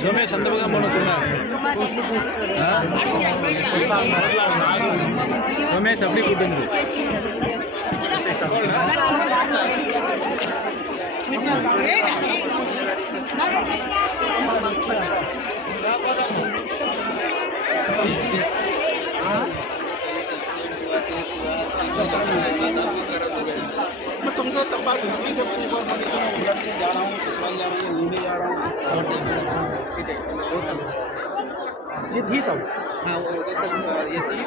ಸೋಮೇಶ್ ಸಂದರ್ಭ ಮಾಡೋಣ ಸೋಮೇಶ್ அப்படி கூட்டுங்க मैं तुमसे तब बात हुई जब तुमको घर से जा रहा हूँ ससुराल जा रहा हूँ घूमने जा रहा हूँ ये थी तब हाँ वो ये थी